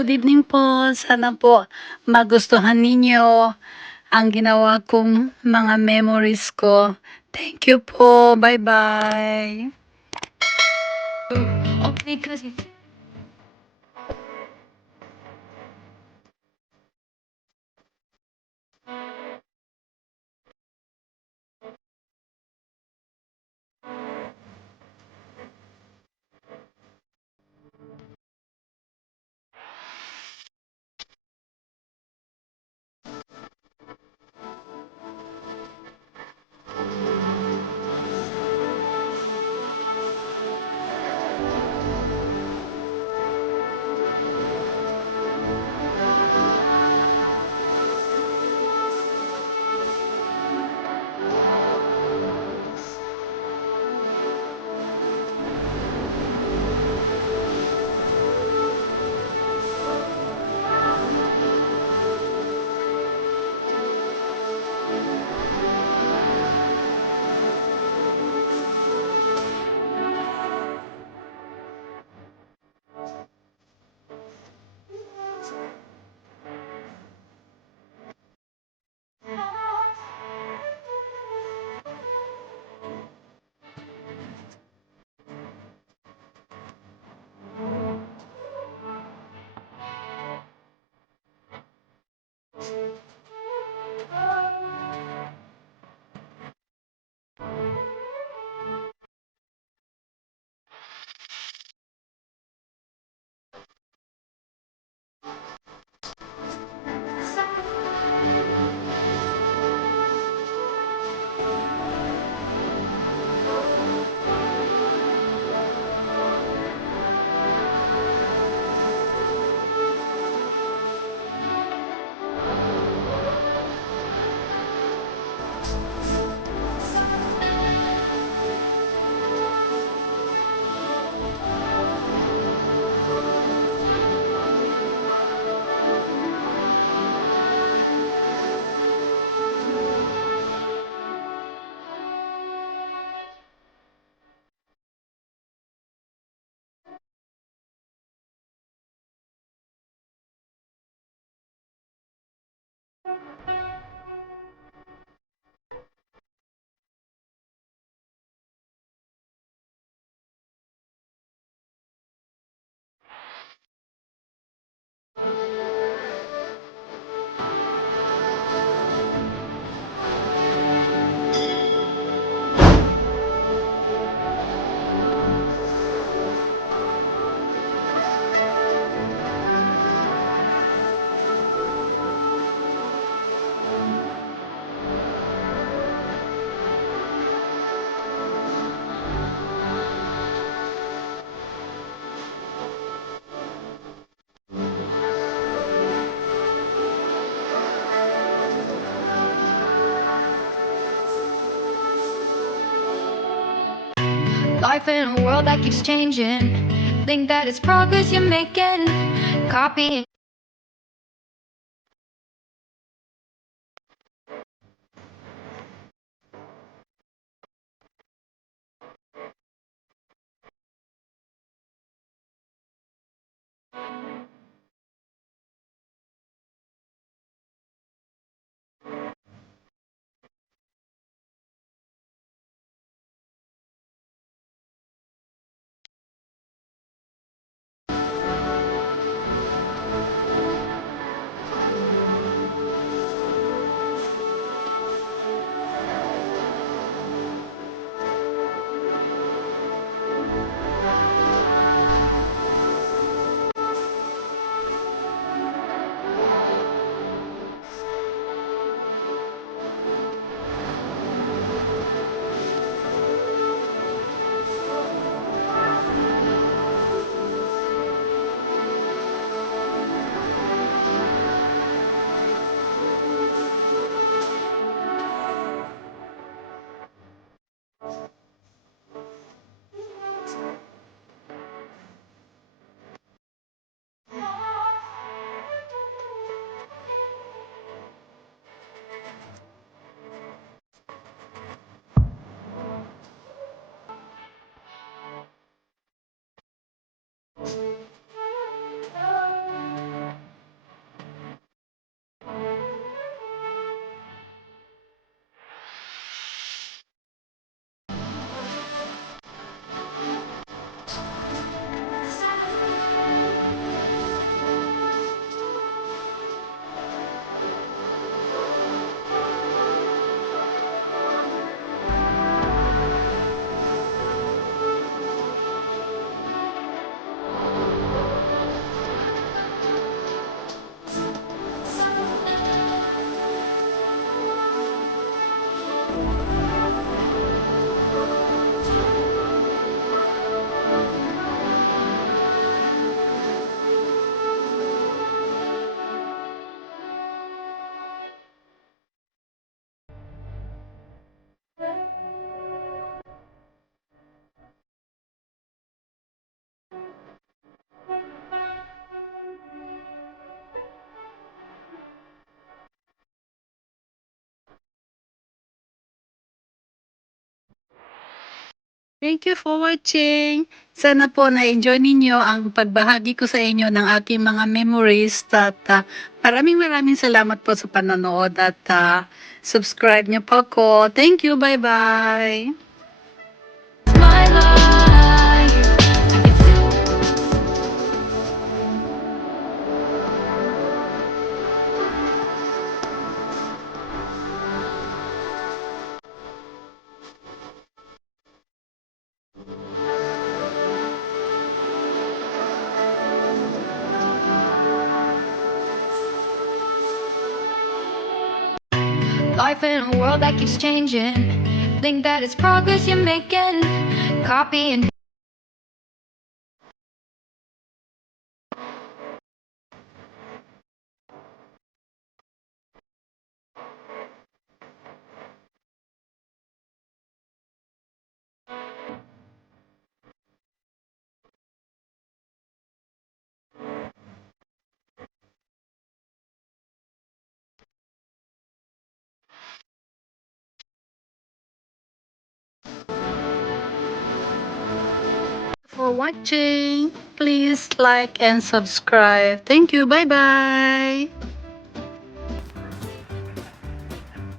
good evening po. Sana po magustuhan ninyo ang ginawa kong mga memories ko. Thank you po. Bye-bye. Only 'cause you life in a world that keeps changing. Think that it's progress you're making. Copy. Thank you for watching. Sana po na-enjoy ninyo ang pagbahagi ko sa inyo ng aking mga memories at maraming salamat po sa panonood at subscribe niyo po ako. Thank you. Bye-bye. My life. Life in a world that keeps changing. Think that it's progress you're making. Copy and for watching. Please like and subscribe. Thank you. Bye bye.